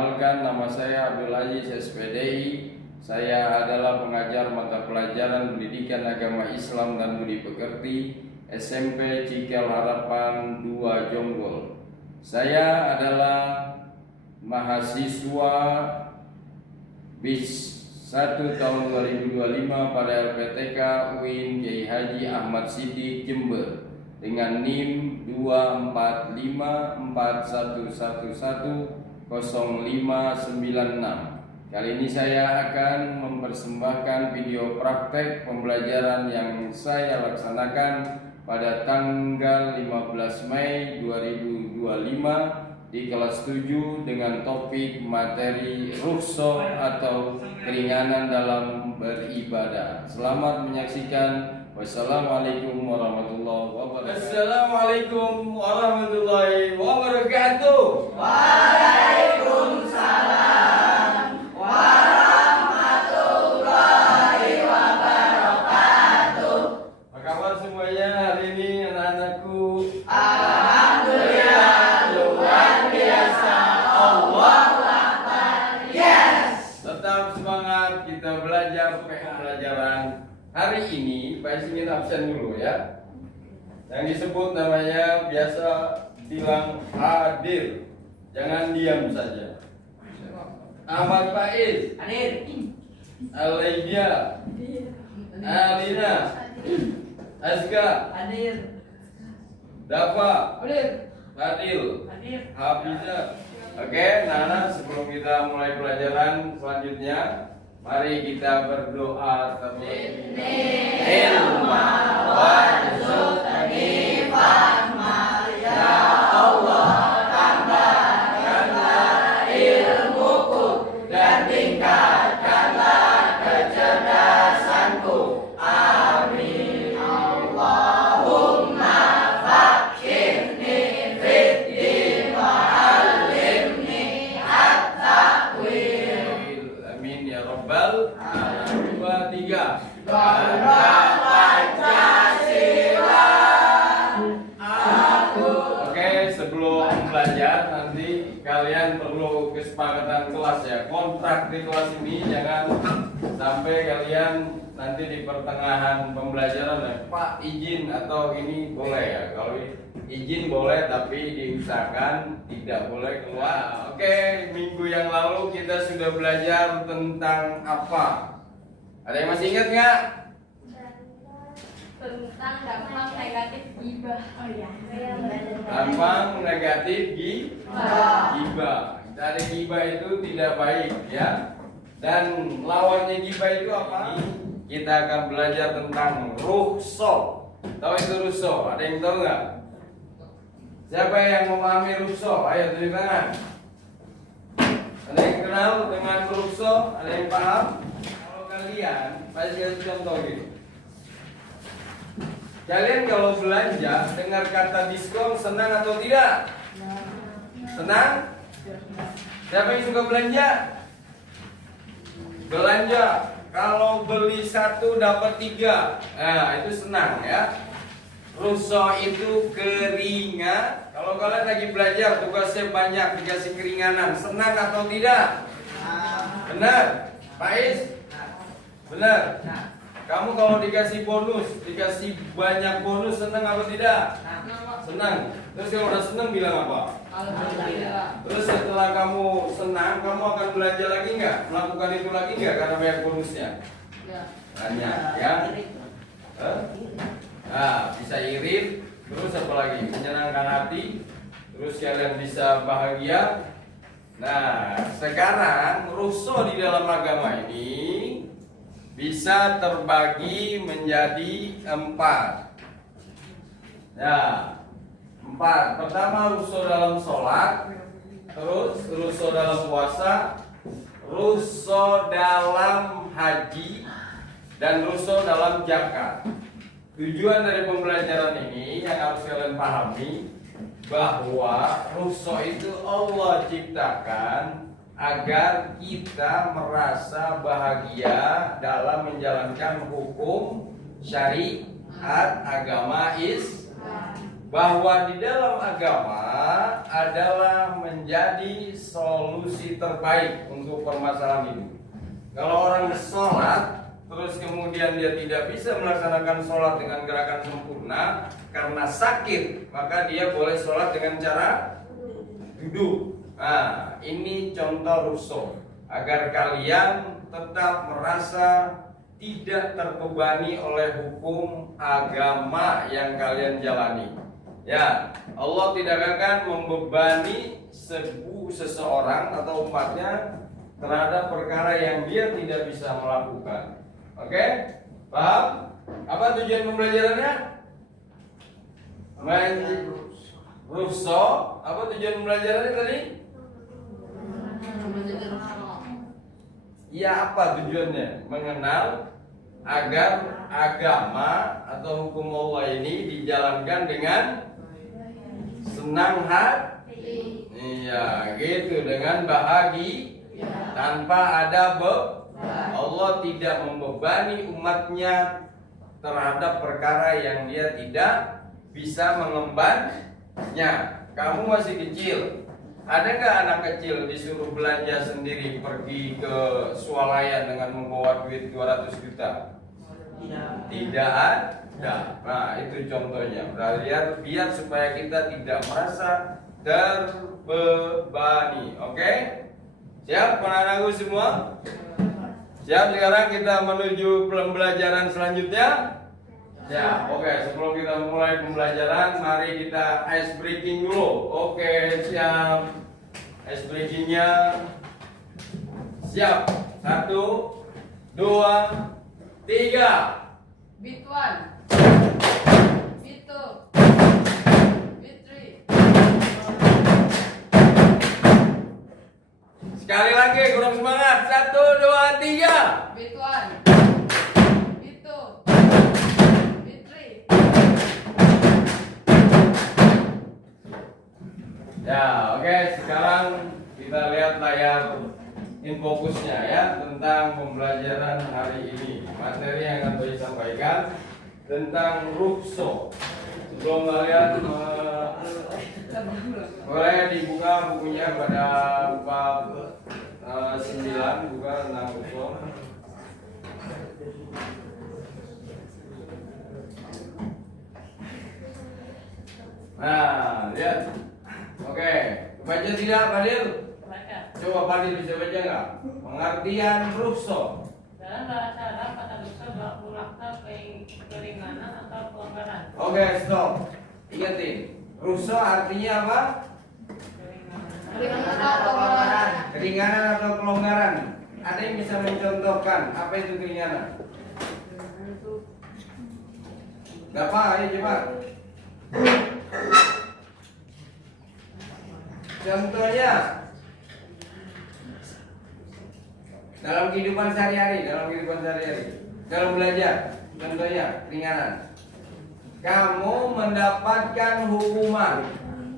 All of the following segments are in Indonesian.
Perkenalkan, nama saya Abdul Aziz SPDI. Saya adalah pengajar mata pelajaran Pendidikan Agama Islam dan Budi Pekerti SMP Cikel Harapan 2 Jonggol. Saya adalah mahasiswa BIS 1 tahun 2025 pada LPTK UIN Kiai Haji Ahmad Siddiq Jember dengan NIM 24541110596. Kali ini saya akan mempersembahkan video praktek pembelajaran yang saya laksanakan pada tanggal 15 Mei 2025 di kelas 7 dengan topik materi rukhsah atau keringanan dalam beribadah. Selamat menyaksikan. Wassalamualaikum warahmatullahi wabarakatuh. Assalamualaikum warahmatullahi wabarakatuh. Waalaikumsalam warahmatullahi wabarakatuh. Apa kabar semuanya hari ini anak-anakku? Alhamdulillah, luar biasa. Allahu Akbar. Yes. Tetap semangat, kita belajar pelajaran hari ini. Pak ingin absen dulu ya. Yang disebut namanya biasa bilang hadir, jangan diam saja. Ahmad Faiz, hadir. Alaidia, Alina, Azka, hadir. Dafa, hadir. Fadil, hadir. Hafizah. Oke, Nana, sebelum kita mulai pelajaran selanjutnya, mari kita berdoa terlebih ilma warzuqni fahma ya Allah, tambahkanlah ilmuku dan tingkatkanlah kecerdasanku. Amin. Allahumma faqihni fiddin wa'allimni at-ta'wil. Amin ya rabbal alamin. 2, 3. Oke, sebelum belajar nanti kalian perlu kesepakatan kelas ya. Kontrak di kelas ini jangan sampai kalian nanti di pertengahan pembelajaran ya, Pak izin atau ini boleh ya. Kalau izin boleh tapi diusahakan tidak boleh keluar. Oke, minggu yang lalu kita sudah belajar tentang apa? Ada yang masih ingat nggak? Tentang dampak negatif ghibah. Oh iya. Dampak negatif ghibah. Dari ghibah itu tidak baik ya. Dan lawannya ghibah itu apa? Kita akan belajar tentang rukhsah. Tahu itu rukhsah? Ada yang tahu nggak? Siapa yang memahami rukhsah? Ayo tunjuk tangan. Ada yang kenal dengan rukhsah? Ada yang paham? Kalau kalian, pasti kasih contoh gitu. Kalian kalau belanja dengar kata diskon senang atau tidak? Senang? Siapa yang suka belanja? Belanja. Kalau beli 1 dapat 3, nah itu senang ya. Rukhsah itu keringan. Kalau kalian lagi belajar tugasnya banyak dikasih keringanan, senang atau tidak? Benar, Faiz? Benar. Kamu kalau dikasih bonus, dikasih banyak bonus, senang atau tidak? Senang. Terus kalau udah senang bilang apa? Alhamdulillah. Terus setelah kamu senang, kamu akan belanja lagi nggak? Melakukan itu lagi nggak karena banyak bonusnya? Banyak ya. Nah, bisa irit. Terus apa lagi? Menyenangkan hati. Terus kalian bisa bahagia. Nah, sekarang rukhsah di dalam agama ini bisa terbagi menjadi 4. Ya, 4. Pertama rukhsah dalam sholat, terus rukhsah dalam puasa, rukhsah dalam haji, dan rukhsah dalam zakat. Tujuan dari pembelajaran ini yang harus kalian pahami bahwa rukhsah itu Allah ciptakan agar kita merasa bahagia dalam menjalankan hukum syariat agama Islam. bahwa di dalam agama adalah menjadi solusi terbaik untuk permasalahan hidup. Kalau orang sholat terus kemudian dia tidak bisa melaksanakan sholat dengan gerakan sempurna karena sakit, maka dia boleh sholat dengan cara duduk. Nah, ini contoh Rousseau agar kalian tetap merasa tidak terbebani oleh hukum agama yang kalian jalani. Ya, Allah tidak akan membebani seseorang atau umatnya terhadap perkara yang dia tidak bisa melakukan. Oke? Paham? Apa tujuan pembelajarannya? Rousseau. Apa tujuan pembelajarannya tadi? Ya, apa tujuannya? Mengenal agar agama atau hukum Allah ini dijalankan dengan senang hati. Iya, gitu, dengan bahagia, tanpa ada beban. Allah tidak membebani umatnya terhadap perkara yang dia tidak bisa mengembannya. Kamu masih kecil. Ada nggak anak kecil disuruh belanja sendiri pergi ke swalayan dengan membawa duit 200 juta? Tidak ada. Nah, itu contohnya. Biar supaya kita tidak merasa terbebani. Oke? Siap anak-anakku semua? Siap, sekarang kita menuju pembelajaran selanjutnya. Ya, oke. Sebelum kita mulai pembelajaran, mari kita ice breaking dulu. Oke, siap. Ice breakingnya siap. 1, 2, 3. Beat 1, beat 2, beat 3. Sekali lagi, kurang semangat. 1, 2, 3. Beat 1, beat 2, beat 3. Ya, oke. Sekarang kita lihat layar infokusnya ya tentang pembelajaran hari ini. Materi yang akan saya sampaikan tentang Rousseau. Sebelum kalian boleh dibuka bukunya pada bab 9, buka tentang Rousseau. Nah, lihat. Oke, baca tidak, Fadil? Baca. Coba Fadil bisa baca nggak? Pengertian Rousseau. Dalam bahasa Arab kata dosa bermakna keringanan atau pelanggaran. Oke, stop. Ingatin. Rousseau artinya apa? Keringanan. Keringanan atau kelonggaran. Ada yang bisa mencontohkan apa itu keringanan? Gak apa, ayo coba. Contohnya dalam kehidupan sehari-hari, dalam belajar, contohnya keringanan. Kamu mendapatkan hukuman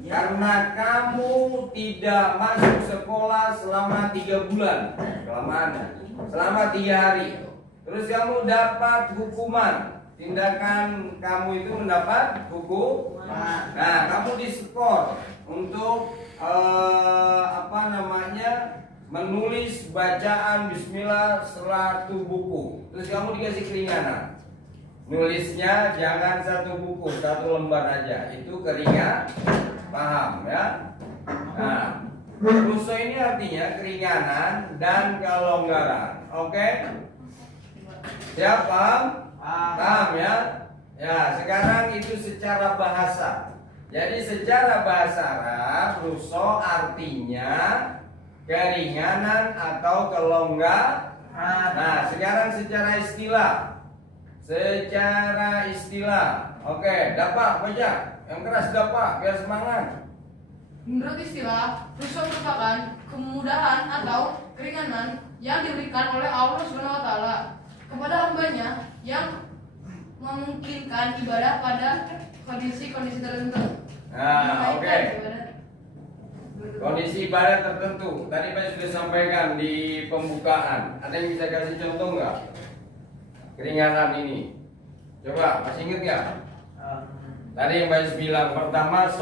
karena kamu tidak masuk sekolah selama 3 bulan, kelamaannya, selama 3 hari. Terus kamu dapat hukuman, tindakan kamu itu mendapat hukuman. Nah, kamu diskor untuk menulis bacaan Bismillah 100 buku. Terus kamu dikasih keringanan. Nulisnya jangan 1 buku, 1 lembar aja. Itu keringan, paham ya? Nah, Rousseau ini artinya keringanan dan kelonggaran. Oke? Siap, paham? Paham ya? Ya, sekarang itu secara bahasa. Jadi secara bahasa Arab, Rousseau artinya keringanan atau kelonggaran. Nah, sekarang secara istilah. Oke, dapat baca. Yang keras dapat, biar semangat. Menurut istilah, Rousseau merupakan kemudahan atau keringanan yang diberikan oleh Allah SWT kepada hambanya yang memungkinkan ibadah pada kondisi-kondisi tertentu. Nah, oke. Kondisi ibadah tertentu. Tadi Pak sudah sampaikan di pembukaan. Ada yang bisa kasih contoh nggak? Keringanan ini. Coba, masih ingat nggak? Tadi yang Bayus bilang, pertama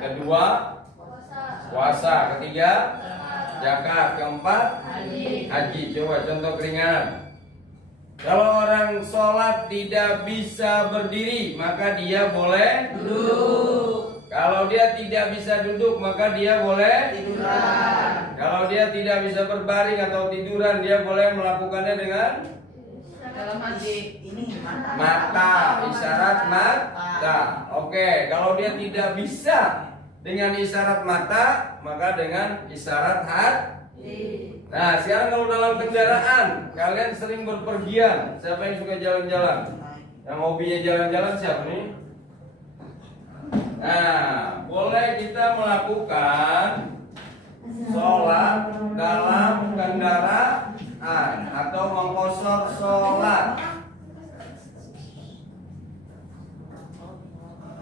kedua puasa, ketiga zakat, keempat haji. Coba contoh keringanan. Kalau orang sholat tidak bisa berdiri, maka dia boleh duduk. Kalau dia tidak bisa duduk, maka dia boleh tiduran. Kalau dia tidak bisa berbaring atau tiduran, dia boleh melakukannya dengan dalam hati Ini mata, isyarat mata. Oke, kalau dia tidak bisa dengan isyarat mata, maka dengan isyarat hati. Nah, sekarang kalau dalam kendaraan, kalian sering berpergian. Siapa yang suka jalan-jalan? Yang hobinya jalan-jalan siapa nih? Nah, boleh kita melakukan sholat dalam kendaraan atau mengkosor sholat.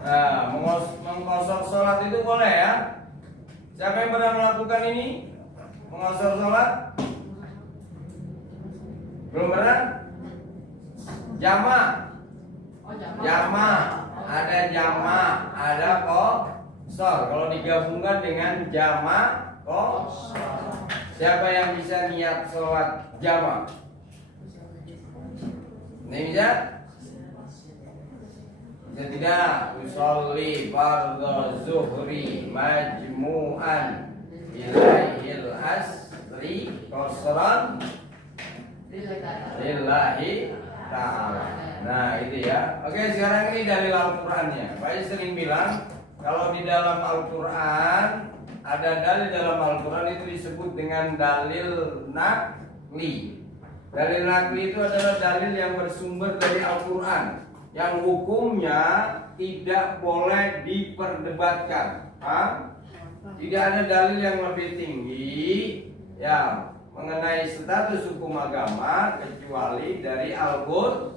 Nah, mengkosor sholat itu boleh ya? Siapa yang pernah melakukan ini? Mengkosor sholat? Belum pernah? Jama'. Jama'. Ada jama', ada kosor. Kalau digabungkan dengan jama' kosor. Siapa yang bisa niat sholat jama'? Ini bisa? Bisa tidak? Usolli fardhu zuhri majmu'an ilaihil asri qasran lillahi ta'ala. Nah itu ya. Oke, sekarang ini dalil Al-Qur'annya. Pak sering bilang kalau di dalam Al-Qur'an ada dalil dalam Al-Qur'an itu disebut dengan dalil nakli. Dalil nakli itu adalah dalil yang bersumber dari Al-Qur'an, yang hukumnya tidak boleh diperdebatkan. Tidak ada dalil yang lebih tinggi ya mengenai status hukum agama kecuali dari Al-Qur'an.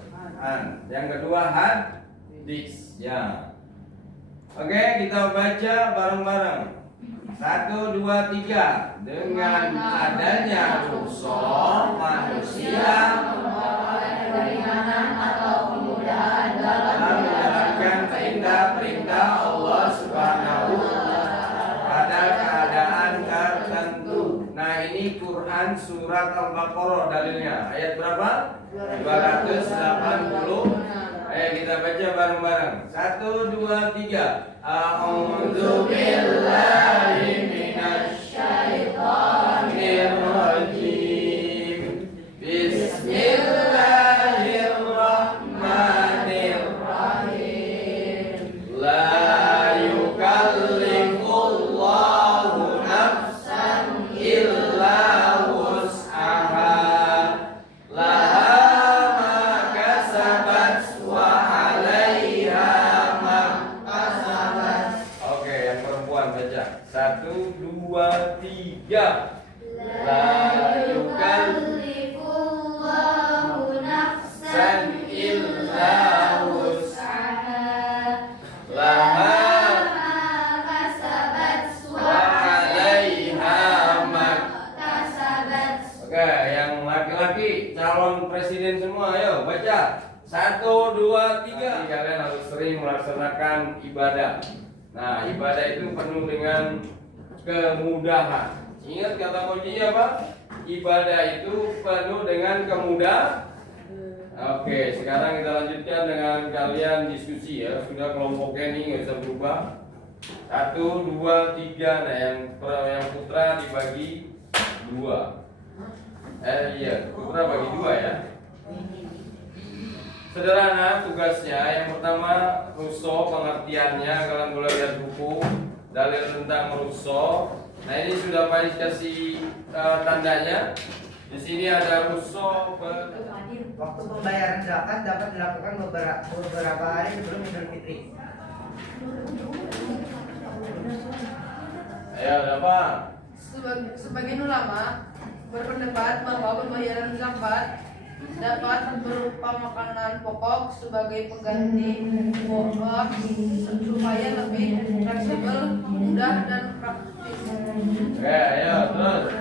Yang kedua hadis ya. Oke, kita baca bareng-bareng. 1, 2, 3. Dengan adanya rukhsah manusia keringanan atau kemudahan dalam menjalankan perintah-perintah Allah Subhanahu pada keadaan tertentu. Nah, ini Quran surat Al-Baqarah dalilnya. Ayat berapa? 280. Ayo kita baca bareng-bareng. 1, 2, 3. A'udzu billahi minasy syaithanir rajim. Bismillahirrahmanirrahim. La yukallifullahu nafsan illa wus'aha. Laha ma kasabat wa 'alaiha ma kasabat. Oke, yang perempuan baca. 1, 2, 3. La yukallifullahu nafsan illa wus'aha laha ma kasabat wa 'alaiha ma. kasabat. Oke, yang laki-laki calon presiden semua, ayo baca. 1, 2, 3. Kalian harus sering melaksanakan ibadah. Nah, ibadah itu penuh dengan kemudahan. Ingat kata kuncinya apa? Ibadah itu penuh dengan kemudahan. Oke, sekarang kita lanjutkan dengan kalian diskusi ya. Sudah kelompoknya ini nggak bisa berubah. 1, 2, 3. Nah, yang putra dibagi 2. Iya, putra bagi 2 ya. Sederhana tugasnya. Yang pertama rukhsah, pengertiannya kalian boleh lihat buku dalil tentang rukhsah. Nah, ini sudah Pak kasih tandanya. Di sini ada rukhsah. Waktu pembayaran zakat dapat dilakukan beberapa hari sebelum Idul Fitri. Ayo, apa? Sebagian ulama berpendapat bahwa pembayaran zakat dapat berupa makanan pokok sebagai pengganti pokok supaya lebih fleksibel, mudah dan praktis. Ayo, terus.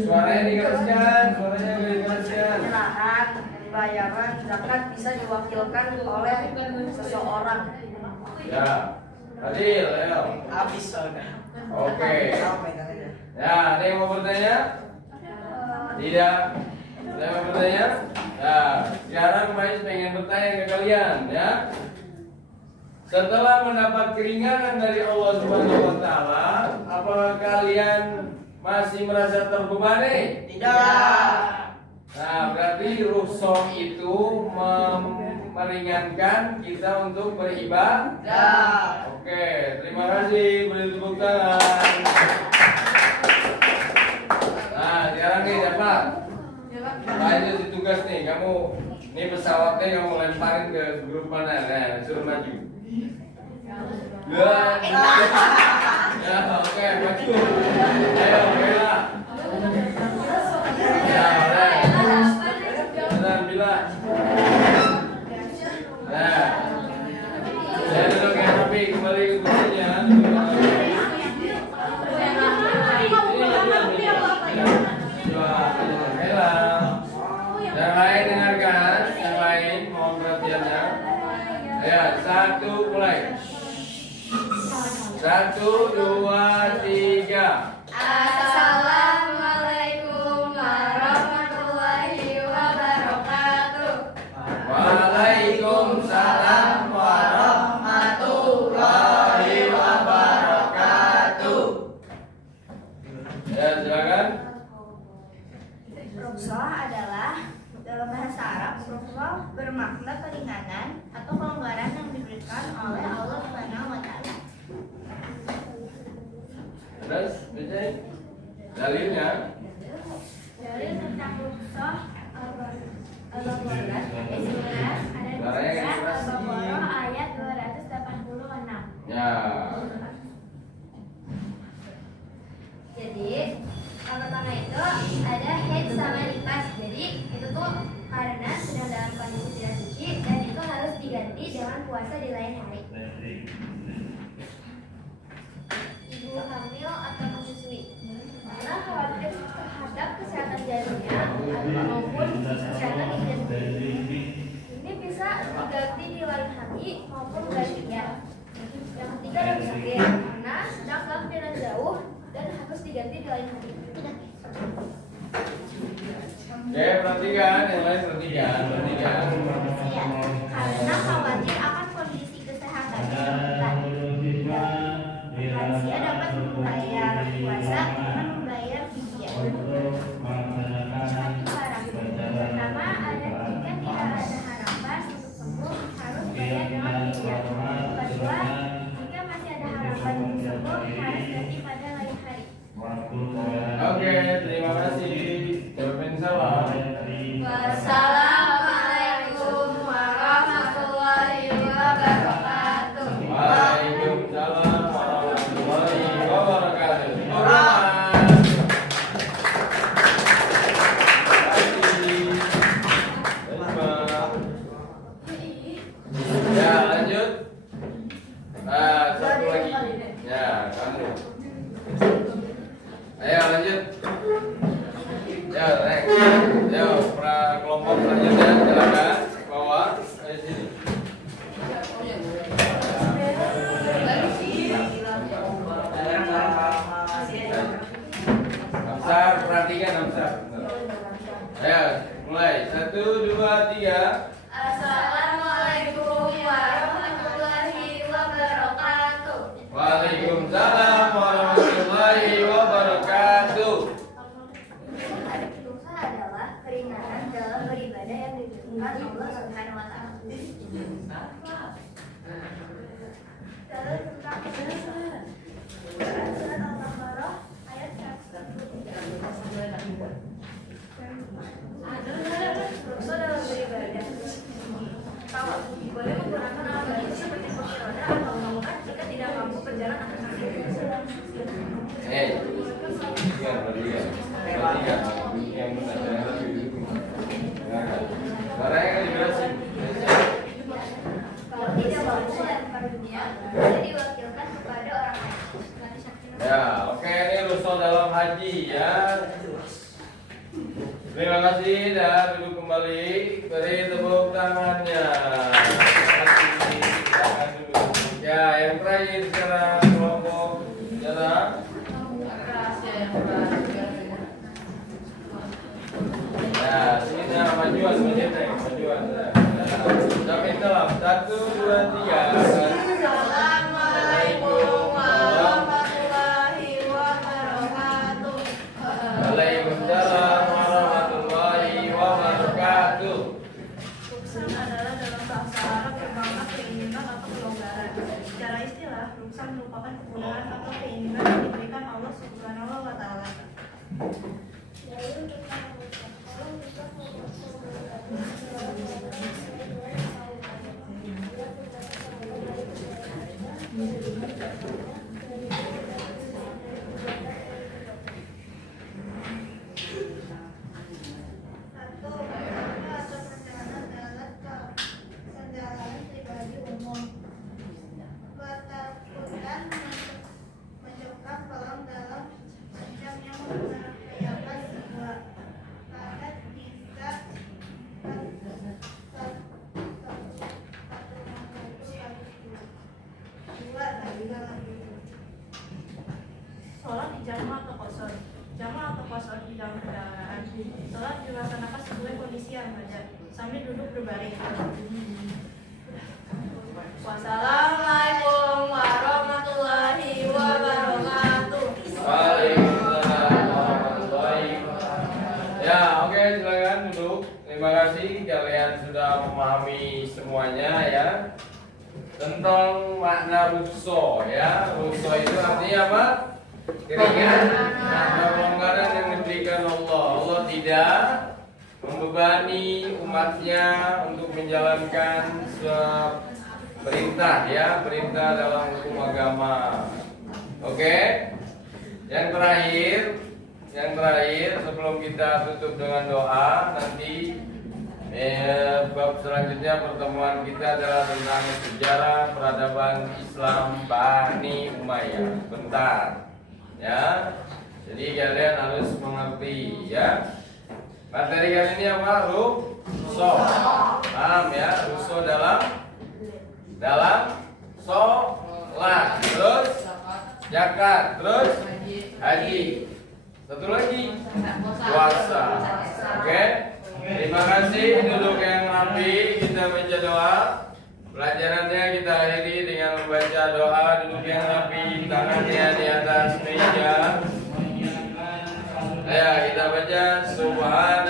Suaranya dikereskan, suaranya dikereskan. Penyerahan pembayaran zakat bisa diwakilkan oleh seseorang. Ya. Adil, ayo. Habis soalnya. Oke. Sama pegangannya. Ya, ada yang mau bertanya? Tidak. Ada yang mau bertanya? Ya, sekarang Faiz pengen bertanya ke kalian, ya. Setelah mendapat keringanan dari Allah Subhanahu wa taala, apakah kalian masih merasa terbebani? Tidak. Nah, berarti rukhsah itu meringankan kita untuk beribadah. Oke, terima kasih. Beri tepuk tangan. Nah, sekarang nih dapat. Nah, itu tugas nih. Kamu, ini pesawatnya kamu lemparin ke grup mana? Nah, suruh maju. Ya, oke, maju. Ayo, Bella. Ya, boleh. Benar, Bila. Nah, saya duduk yang rapi, kembali ke kursinya. Yang lain dengarkan, yang lain mohon perhatiannya. Ya, 1 mulai. 1, 2, 3. Assalamualaikum warahmatullahi wabarakatuh. Waalaikumsalam warahmatullahi wabarakatuh. Ya, silakan. Rukhsah adalah dalam bahasa Arab, rukhsah bermakna keringanan atau kelonggaran yang diberikan oleh Allah Subhanahu wa taala. Terus, baca dalilnya. Dalil tentang rukhsah Al-Baqarah Bismillah ada di Suaranya surat keras. Al-Baqarah ayat 286. Ya. Jadi pertama itu ada haid sama nifas. Jadi itu tuh karena sedang dalam kondisi tidak suci dan itu harus diganti dengan puasa di lain hari. Ibu hamil atau menyusui karena khawatir terhadap kesehatan janinnya maupun kesehatan ibunya. Ini bisa diganti di lain hari maupun gantinya. Yang ketiga ada sakit karena sedang dalam perjalanan jauh dan harus diganti di lain hari. Oke, perhatikan, yang lain perhatikan. Ya, karena khawatir akan kondisi kesehatannya yang lansia dapat membayar puasa dengan membayar fidyah. Satu syarat. Pertama, jika tidak ada harapan untuk sembuh harus bayar dengan fidyah. Kedua, jika masih ada harapan untuk sembuh harus ganti pada lain hari. Oke, terima kasih. Jawabin salam. Wassalamualaikum warahmatullahi wabarakatuh. Waalaikumsalam warahmatullahi wabarakatuh. Ya, lanjut. Satu lagi. Ya, kamu. Ayo lanjut. Ya, next. Yo, kelompok selanjutnya silakan bawa ke sini. Hamzah, perhatikan Hamzah. Ayo, mulai. 1, 2, 3. Assalamualaikum warahmatullahi wabarakatuh. Waalaikumsalam warahmatullahi wabarakatuh. Rukhsah adalah keringanan dalam beribadah yang diberikan Allah Subhanahu wa taala. Dalil tentang puasa. Surat Al-Baqarah ayat 143. Rukhsah dalam beribadah. Tawa, boleh menggunakan alat bantu seperti kursi roda atau tongkat jika tidak mampu berjalan atau kaki. Perhatikan. Yang benar, jangan lebih dulu. Suaranya kan dijelasin. Kalau tidak mampu dan karunia, bisa diwakilkan kepada orang lain. Ya, oke, ini rukhsah dalam haji ya. Terima kasih dan duduk kembali. kembali, beri tepuk tangannya. Silakan dulu. Ya, yang terakhir sekarang kelompok sekarang. Ya, sini nah, majuan. Sampai dalam 1, 2, 3. Assalamualaikum warahmatullahi wabarakatuh. Waalaikumsalam warahmatullahi wabarakatuh. Ruksan adalah dalam bahasa Arab bermakna keinginan atau kelonggaran. Secara istilah, ruksan merupakan kemudahan atau keinginan yang diberikan Allah Subhanahu wa Ta'ala. Sholat di jamaah atau qasar. Jamaah atau qasar di dalam kendaraan. Sholat dilaksanakan sesuai kondisi yang ada sambil duduk berbaring. Wassalamualaikum warahmatullahi wabarakatuh. Waalaikumsalam warahmatullahi wabarakatuh. Ya, oke, silakan duduk. Terima kasih kalian sudah memahami semuanya ya. Tentang makna ruso ya. Ruso itu artinya apa? Kira-kira kelonggaran yang diberikan Allah. Allah tidak membebani umatnya untuk menjalankan perintah ya, perintah dalam hukum agama. Oke. Yang terakhir sebelum kita tutup dengan doa, nanti bab selanjutnya pertemuan kita adalah tentang sejarah peradaban Islam Bani Umayyah. Bentar. Ya, jadi kalian harus mengerti ya. Materi kali ini apa? Ruso. Paham ya? Ruso dalam sholat, terus zakat, terus haji. Satu lagi puasa. Oke? Terima kasih. Duduk yang rapi. Kita baca doa. Pelajarannya kita akhiri dengan membaca doa. Duduk yang rapi, tangannya di atas meja. Ya, kita baca Subhan